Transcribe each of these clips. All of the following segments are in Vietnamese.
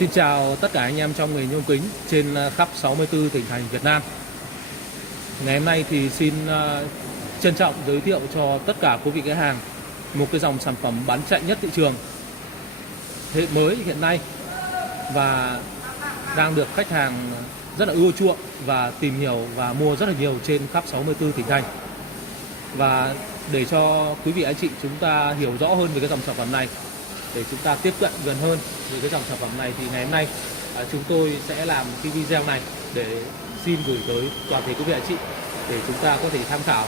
Xin chào tất cả anh em trong nghề nhôm kính trên khắp 64 tỉnh thành Việt Nam. Ngày hôm nay thì xin trân trọng giới thiệu cho tất cả quý vị khách hàng một cái dòng sản phẩm bán chạy nhất thị trường, thế hệ mới hiện nay và đang được khách hàng rất là ưa chuộng và tìm hiểu và mua rất là nhiều trên khắp 64 tỉnh thành. Và để cho quý vị anh chị chúng ta hiểu rõ hơn về cái dòng sản phẩm này, để chúng ta tiếp cận gần hơn về cái dòng sản phẩm này, thì ngày hôm nay chúng tôi sẽ làm cái video này để xin gửi tới toàn thể quý vị anh chị để chúng ta có thể tham khảo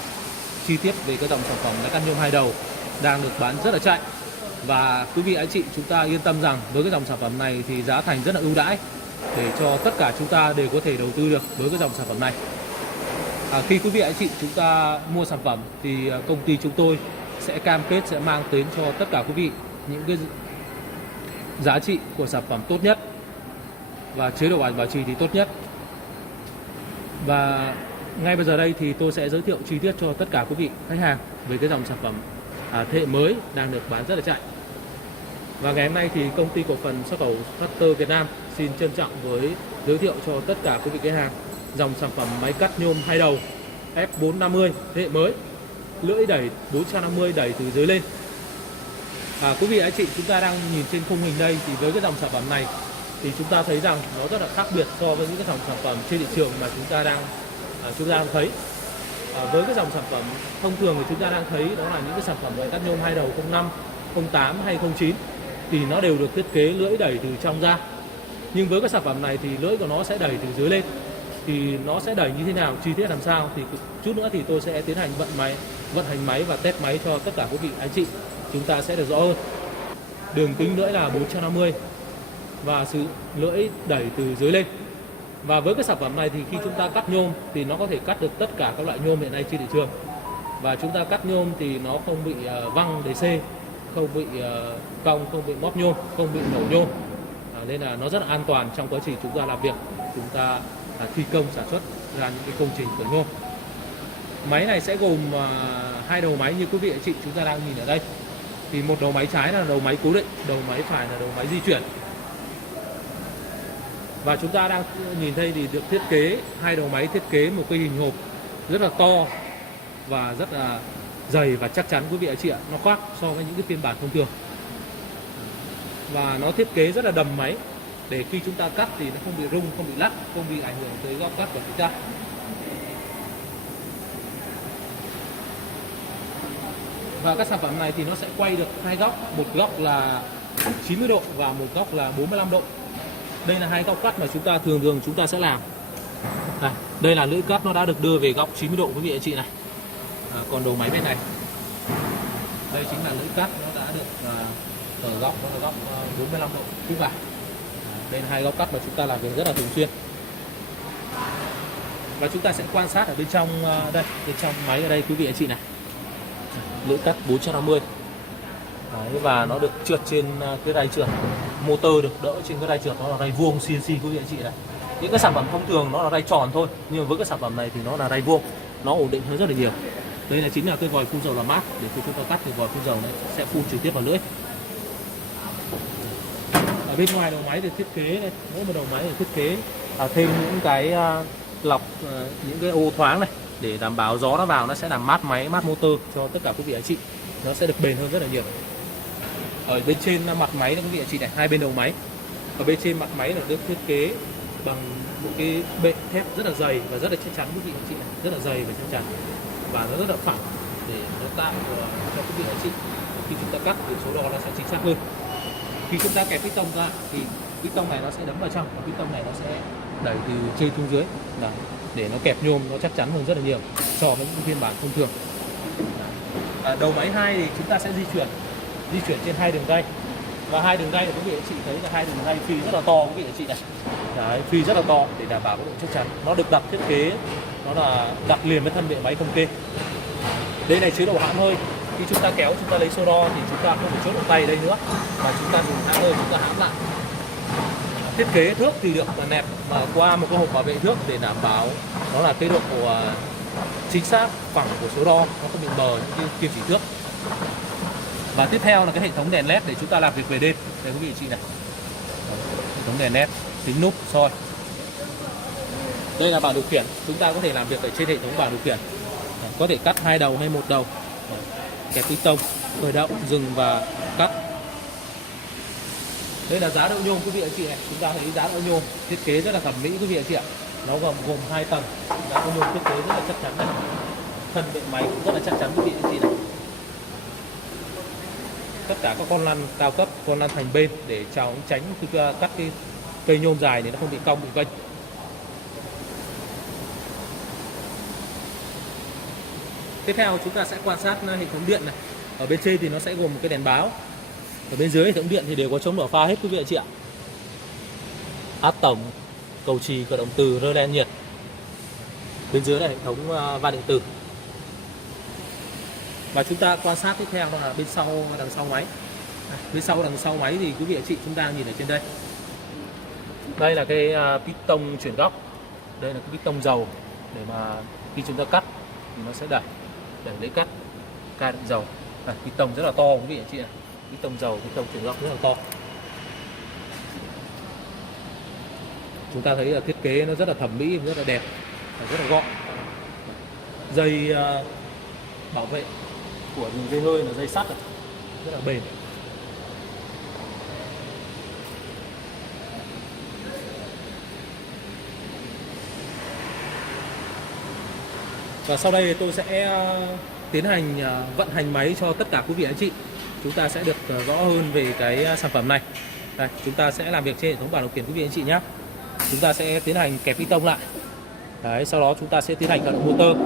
chi tiết về cái dòng sản phẩm máy cắt nhôm hai đầu đang được bán rất là chạy. Và quý vị anh chị chúng ta yên tâm rằng với cái dòng sản phẩm này thì giá thành rất là ưu đãi để cho tất cả chúng ta đều có thể đầu tư được với cái dòng sản phẩm này. Khi quý vị anh chị chúng ta mua sản phẩm thì công ty chúng tôi sẽ cam kết sẽ mang đến cho tất cả quý vị những cái giá trị của sản phẩm tốt nhất và chế độ bảo trì thì tốt nhất. Và ngay bây giờ đây thì tôi sẽ giới thiệu chi tiết cho tất cả quý vị khách hàng về cái dòng sản phẩm thế hệ mới đang được bán rất là chạy. Và ngày hôm nay thì công ty cổ phần xuất khẩu Factor Việt Nam xin trân trọng giới thiệu cho tất cả quý vị khách hàng dòng sản phẩm máy cắt nhôm hai đầu F450 thế hệ mới, lưỡi đẩy 450 đẩy từ dưới lên. Quý vị anh chị chúng ta đang nhìn trên khung hình đây thì với cái dòng sản phẩm này thì chúng ta thấy rằng nó rất là khác biệt so với những cái dòng sản phẩm trên thị trường mà chúng ta đang thấy. Với cái dòng sản phẩm thông thường thì chúng ta đang thấy đó là những cái sản phẩm máy cắt nhôm hai đầu 05, 08 hay 09 thì nó đều được thiết kế lưỡi đẩy từ trong ra. Nhưng với cái sản phẩm này thì lưỡi của nó sẽ đẩy từ dưới lên. Thì nó sẽ đẩy như thế nào, chi tiết làm sao thì chút nữa thì tôi sẽ tiến hành vận hành máy và test máy cho tất cả quý vị anh chị chúng ta sẽ được rõ hơn. Đường kính lưỡi là 450 và sự lưỡi đẩy từ dưới lên. Và với cái sản phẩm này thì khi chúng ta cắt nhôm thì nó có thể cắt được tất cả các loại nhôm hiện nay trên thị trường. Và chúng ta cắt nhôm thì nó không bị văng đế xê, không bị cong, không bị móp nhôm, không bị nổ nhôm. Nên là nó rất là an toàn trong quá trình chúng ta làm việc, chúng ta thi công sản xuất ra những cái công trình của nhôm. Máy này sẽ gồm hai đầu máy như quý vị anh chị chúng ta đang nhìn ở đây. Thì một đầu máy trái là đầu máy cố định, đầu máy phải là đầu máy di chuyển. Và chúng ta đang nhìn thấy thì được thiết kế hai đầu máy thiết kế một cái hình hộp rất là to và rất là dày và chắc chắn quý vị anh chị ạ. Nó khác so với những cái phiên bản thông thường. Và nó thiết kế rất là đầm máy để khi chúng ta cắt thì nó không bị rung, không bị lắc, không bị ảnh hưởng tới góc cắt của chúng ta. Và các sản phẩm này thì nó sẽ quay được hai góc, một góc là 90 độ và một góc là 45 độ. Đây là hai góc cắt mà chúng ta thường chúng ta sẽ làm. Đây là lưỡi cắt nó đã được đưa về góc 90 độ quý vị anh chị này. Còn đầu máy bên này, đây chính là lưỡi cắt nó đã được ở góc, nó là góc 45 độ cứ vào. Đây là hai góc cắt mà chúng ta làm việc rất là thường xuyên. Và chúng ta sẽ quan sát ở bên trong đây, bên trong máy ở đây quý vị anh chị này. Lưỡi cắt 450. Và nó được trượt trên cái ray trượt, motor được đỡ trên cái ray trượt, nó là ray vuông CNC quý vị anh chị này. Những cái sản phẩm thông thường nó là ray tròn thôi, nhưng với cái sản phẩm này thì nó là ray vuông, nó ổn định hơn rất là nhiều. Đây là chính là cái vòi phun dầu làm mát, để khi chúng ta cắt thì vòi phun dầu này sẽ phun trực tiếp vào lưỡi. Ở bên ngoài đầu máy thì thiết kế này, mỗi một đầu máy thì thiết kế thêm những cái lọc, những cái ô thoáng này để đảm bảo gió nó vào nó sẽ làm mát máy, mát motor cho tất cả quý vị anh chị. Nó sẽ được bền hơn rất là nhiều. Ở bên trên mặt máy quý vị anh chị này, hai bên đầu máy. Ở bên trên mặt máy là được thiết kế bằng một cái bệ thép rất là dày và rất là chắc chắn quý vị anh chị này, rất là dày và chắc chắn. Và nó rất là phẳng để nó tạo cho quý vị anh chị khi chúng ta cắt thì số đo nó sẽ chính xác hơn. Khi chúng ta kẹp piston ra thì piston này nó sẽ đấm vào trong và piston này nó sẽ đẩy từ trên xuống dưới. Đấy, để nó kẹp nhôm nó chắc chắn hơn rất là nhiều so với những phiên bản thông thường. Đầu máy 2 thì chúng ta sẽ di chuyển trên hai đường ray. Và hai đường ray thì quý vị anh chị thấy là hai đường ray phi rất là to quý vị anh chị này. Đấy, phi rất là to để đảm bảo cái độ chắc chắn. Nó được đặt thiết kế nó là đặt liền với thân bệ máy không kê. Đây là chế độ hãm hơi. Khi chúng ta kéo, chúng ta lấy số đo thì chúng ta không phải chốt vào tay đây nữa, mà chúng ta dùng hãm hơi, chúng ta hãm lại. Thiết kế thước thì được nẹp mà qua một cái hộp bảo vệ thước để đảm bảo nó là cái độ chính xác phẳng của số đo, nó không bị mờ những cái kim chỉ thước. Và tiếp theo là cái hệ thống đèn led để chúng ta làm việc về đêm. Đây quý vị chị này. hệ thống đèn led, tính nút, soi. Đây là bảng điều khiển, chúng ta có thể làm việc ở trên hệ thống bảng điều khiển. Có thể cắt 2 đầu hay 1 đầu. Kẹp piston, khởi động, dừng và cắt. Đây là giá đậu nhôm quý vị anh chị này, chúng ta thấy giá đậu nhôm thiết kế rất là thẩm mỹ quý vị anh chị ạ. Nó gồm 2 tầng, giá đậu nhôm thiết kế rất là chắc chắn này. Thân bệ máy cũng rất là chắc chắn quý vị anh chị này. Tất cả các con lăn cao cấp, con lăn thành bên để tránh khi cắt cái cây nhôm dài thì nó không bị cong bị vênh. Tiếp theo chúng ta sẽ quan sát hệ thống điện này. Ở bên trên thì nó sẽ gồm một cái đèn báo. Ở bên dưới hệ thống điện thì đều có chống đỏ pha hết quý vị anh chị ạ. Áp tổng, cầu chì, cờ động từ, rơ le nhiệt. Bên dưới là hệ thống van điện tử. Và chúng ta quan sát tiếp theo là bên sau, đằng sau máy. Đằng sau máy thì quý vị anh chị chúng ta nhìn ở trên đây. Đây là cái piston chuyển góc. Đây là cái piston dầu để mà khi chúng ta cắt thì nó sẽ đẩy lấy cắt ca đựng dầu. Piston rất là to quý vị anh chị ạ. Piston dầu, piston chuyển góc rất là to. Chúng ta thấy là thiết kế nó rất là thẩm mỹ, rất là đẹp, rất là gọn. Dây bảo vệ của đường dây hơi là dây sắt này, rất là bền. Và sau đây tôi sẽ tiến hành vận hành máy cho tất cả quý vị anh chị. Chúng ta sẽ được rõ hơn về cái sản phẩm này. Đây, chúng ta sẽ làm việc trên hệ thống bảng điều khiển quý vị anh chị nhé. Chúng ta sẽ tiến hành kẹp piston lại. Đấy, sau đó chúng ta sẽ tiến hành khởi động motor.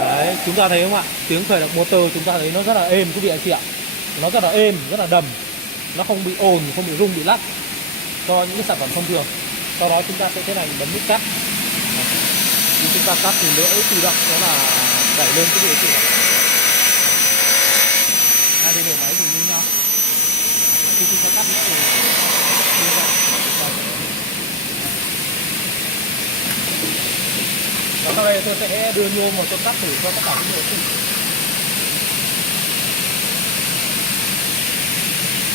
Đấy, chúng ta thấy không ạ? Tiếng khởi động motor chúng ta thấy nó rất là êm quý vị anh chị ạ. Nó rất là êm, rất là đầm. Nó không bị ồn, không bị rung, bị lắc cho những cái sản phẩm thông thường. Sau đó chúng ta sẽ tiến hành bấm nút cắt. Khi chúng ta cắt thì lưỡi tự động đó là đẩy lên quý vị anh chị ạ. Hai bên đầu máy thì như nhau. Khi chúng ta cắt thì và sau đây tôi sẽ đưa nhôm vào tôi cắt thử cho tất cả những người.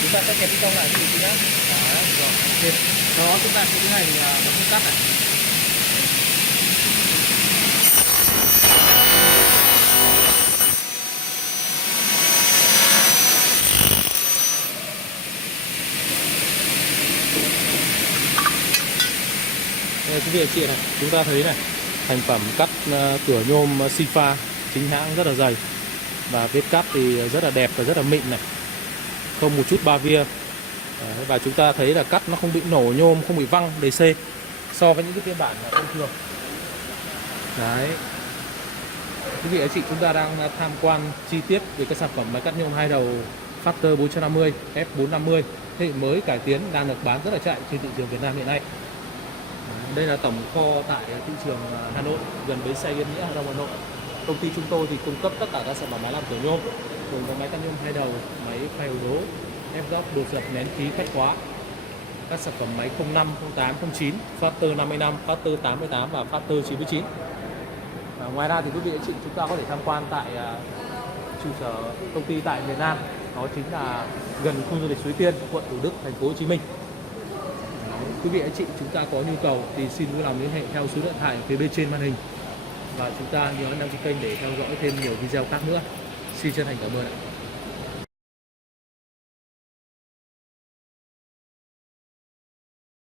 Chúng ta sẽ kẹp piston lại như thế nhé. Đấy, rồi, ok. Đó chúng ta sẽ tiến hành bấm nút cắt này. Đây, quý vị anh chị này, chúng ta thấy này, thành phẩm cắt cửa nhôm Sifa chính hãng rất là dày và vết cắt thì rất là đẹp và rất là mịn này, không một chút ba via. Đấy, và chúng ta thấy là cắt nó không bị nổ nhôm, không bị văng đề xê so với những cái phiên bản thông thường. Đấy, quý vị anh chị chúng ta đang tham quan chi tiết về cái sản phẩm máy cắt nhôm 2 đầu Factor 450 F450 thế hệ mới cải tiến đang được bán rất là chạy trên thị trường Việt Nam hiện nay. Đây là tổng kho tại thị trường Hà Nội, gần bến xe Yên Nghĩa, Hà Nội. Công ty chúng tôi thì cung cấp tất cả các sản phẩm máy làm cửa nhôm, gồm có máy cắt nhôm 2 đầu, máy phay ổ đố, ép góc, đồ giật, nén khí, khách khóa. Các sản phẩm máy 05, 08, 09, Factor 55, Factor 88 và Factor 99. Ngoài ra thì quý vị anh chị chúng ta có thể tham quan tại trụ sở công ty tại miền Nam, đó chính là gần khu du lịch Suối Tiên, quận Thủ Đức, thành phố Hồ Chí Minh. Quý vị anh chị chúng ta có nhu cầu thì xin vui lòng liên hệ theo số điện thoại phía bên trên màn hình và chúng ta nhớ đăng ký kênh để theo dõi thêm nhiều video khác nữa. Xin chân thành cảm ơn ạ.